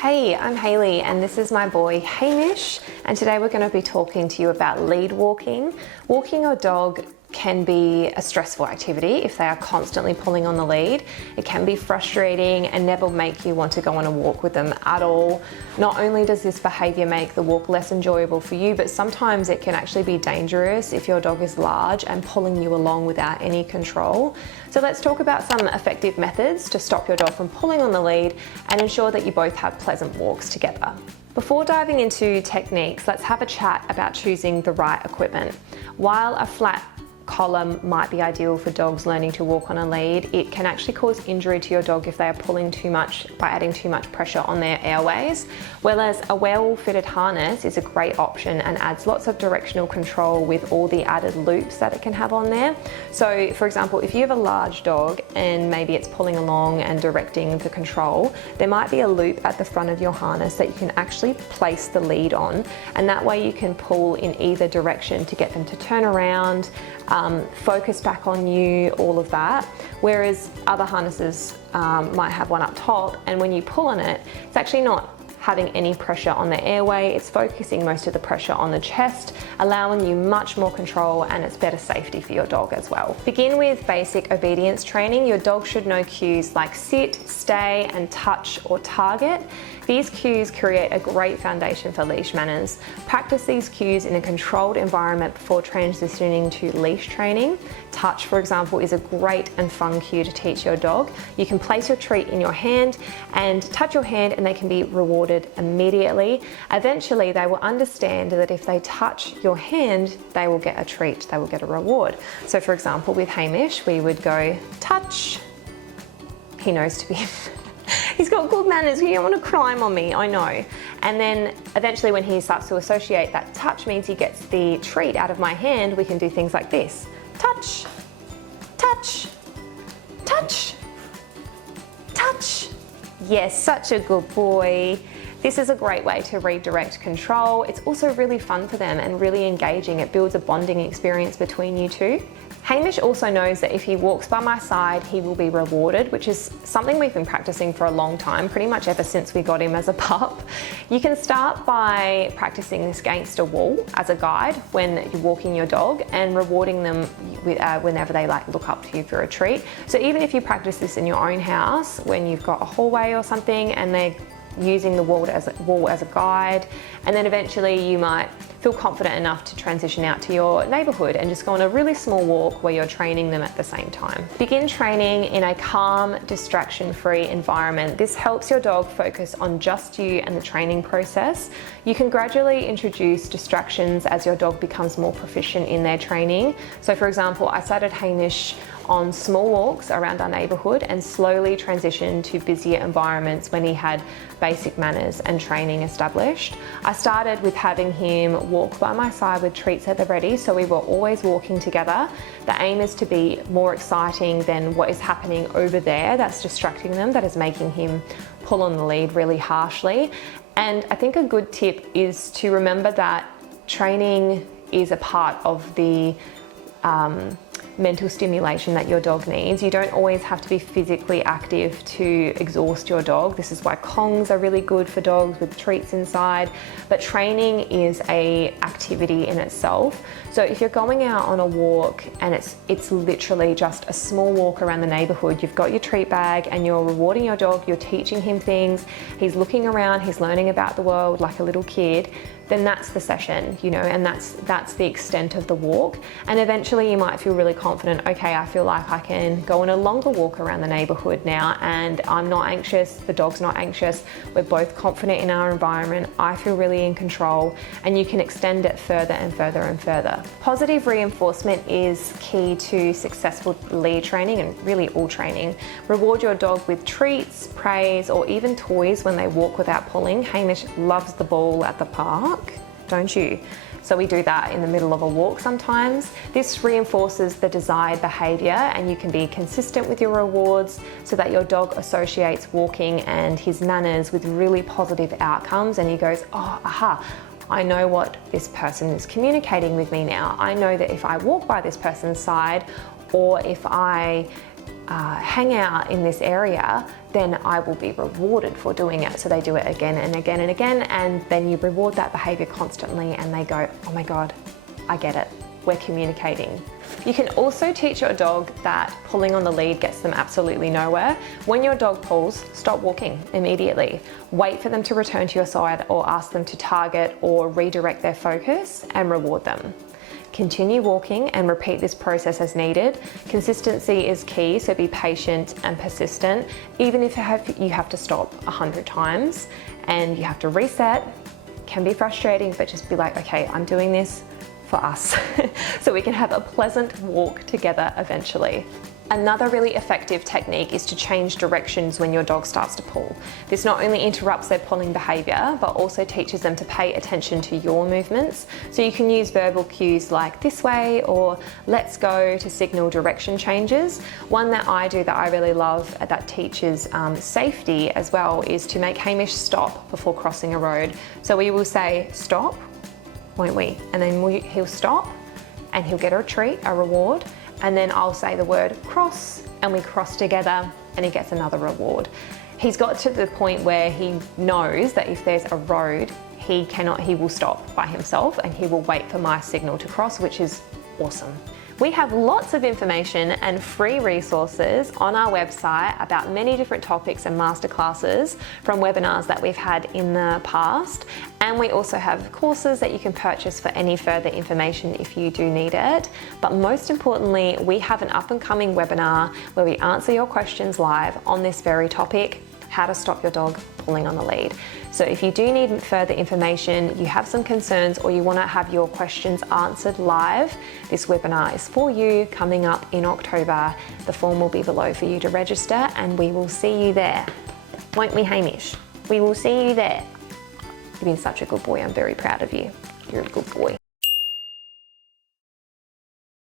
Hey, I'm Hayley and this is my boy Hamish, and today we're going to be talking to you about lead walking. Walking your dog can be a stressful activity if they are constantly pulling on the lead. It can be frustrating and never make you want to go on a walk with them at all. Not only does this behaviour make the walk less enjoyable for you, but sometimes it can actually be dangerous if your dog is large and pulling you along without any control. So let's talk about some effective methods to stop your dog from pulling on the lead and ensure that you both have pleasant walks together. Before diving into techniques, let's have a chat about choosing the right equipment. While a flat collar might be ideal for dogs learning to walk on a lead, it can actually cause injury to your dog if they are pulling too much by adding too much pressure on their airways. Whereas a well-fitted harness is a great option and adds lots of directional control with all the added loops that it can have on there. So for example, if you have a large dog and maybe it's pulling along and directing the control, there might be a loop at the front of your harness that you can actually place the lead on, and that way you can pull in either direction to get them to turn around, focus back on you, all of that. Whereas other harnesses might have one up top, and when you pull on it, it's actually not having any pressure on the airway, it's focusing most of the pressure on the chest, allowing you much more control, and it's better safety for your dog as well. Begin with basic obedience training. Your dog should know cues like sit, stay, and touch or target. These cues create a great foundation for leash manners. Practice these cues in a controlled environment before transitioning to leash training. Touch, for example, is a great and fun cue to teach your dog. You can place your treat in your hand and touch your hand, and they can be rewarded immediately. Eventually, they will understand that if they touch your hand, they will get a treat, they will get a reward. So for example, with Hamish, we would go touch. He knows to be he's got good manners. You don't want to climb on me, I know. And then eventually when he starts to associate that touch means he gets the treat out of my hand, we can do things like this. Touch, touch, touch, touch. Yes, such a good boy. This is a great way to redirect control. It's also really fun for them and really engaging. It builds a bonding experience between you two. Hamish also knows that if he walks by my side, he will be rewarded, which is something we've been practicing for a long time, pretty much ever since we got him as a pup. You can start by practicing this against a wall as a guide when you're walking your dog, and rewarding them whenever they look up to you for a treat. So even if you practice this in your own house, when you've got a hallway or something and they're using the wall as a guide, and then eventually you might feel confident enough to transition out to your neighbourhood and just go on a really small walk where you're training them at the same time. Begin training in a calm, distraction-free environment. This helps your dog focus on just you and the training process. You can gradually introduce distractions as your dog becomes more proficient in their training. So for example, I started Hamish on small walks around our neighbourhood and slowly transitioned to busier environments when he had basic manners and training established. I started with having him walk by my side with treats at the ready, so we were always walking together. The aim is to be more exciting than what is happening over there that's distracting them, that is making him pull on the lead really harshly. And I think a good tip is to remember that training is a part of the mental stimulation that your dog needs. You don't always have to be physically active to exhaust your dog. This is why Kongs are really good for dogs with treats inside. But training is an activity in itself. So if you're going out on a walk and it's literally just a small walk around the neighbourhood, you've got your treat bag and you're rewarding your dog, you're teaching him things, he's looking around, he's learning about the world like a little kid, then that's the session, you know, and that's the extent of the walk. And eventually you might feel really confident, okay, I feel like I can go on a longer walk around the neighbourhood now, and I'm not anxious, the dog's not anxious, we're both confident in our environment, I feel really in control, and you can extend it further and further and further. Positive reinforcement is key to successful lead training and really all training. Reward your dog with treats, praise, or even toys when they walk without pulling. Hamish loves the ball at the park, don't you? So we do that in the middle of a walk sometimes. This reinforces the desired behaviour, and you can be consistent with your rewards so that your dog associates walking and his manners with really positive outcomes, and he goes, oh, aha, I know what this person is communicating with me now. I know that if I walk by this person's side, or if I hang out in this area, then I will be rewarded for doing it. So they do it again and again and again, and then you reward that behavior constantly and they go, oh my God, I get it. We're communicating. You can also teach your dog that pulling on the lead gets them absolutely nowhere. When your dog pulls, stop walking immediately. Wait for them to return to your side or ask them to target or redirect their focus and reward them. Continue walking and repeat this process as needed. Consistency is key, so be patient and persistent. Even if you have to stop 100 times and you have to reset, it can be frustrating, but just be like, okay, I'm doing this for us so we can have a pleasant walk together eventually. Another really effective technique is to change directions when your dog starts to pull. This not only interrupts their pulling behavior, but also teaches them to pay attention to your movements. So you can use verbal cues like this way or let's go to signal direction changes. One that I do that I really love that teaches safety as well is to make Hamish stop before crossing a road. So we will say stop, won't we? And then he'll stop and he'll get a treat, a reward. And then I'll say the word cross and we cross together and he gets another reward. He's got to the point where he knows that if there's a road, he will stop by himself and he will wait for my signal to cross, which is awesome. We have lots of information and free resources on our website about many different topics and masterclasses from webinars that we've had in the past. And we also have courses that you can purchase for any further information if you do need it. But most importantly, we have an up and coming webinar where we answer your questions live on this very topic, how to stop your dog pulling on the lead. So if you do need further information, you have some concerns or you want to have your questions answered live, this webinar is for you coming up in October. The form will be below for you to register and we will see you there. Won't we, Hamish? We will see you there. You've been such a good boy. I'm very proud of you. You're a good boy.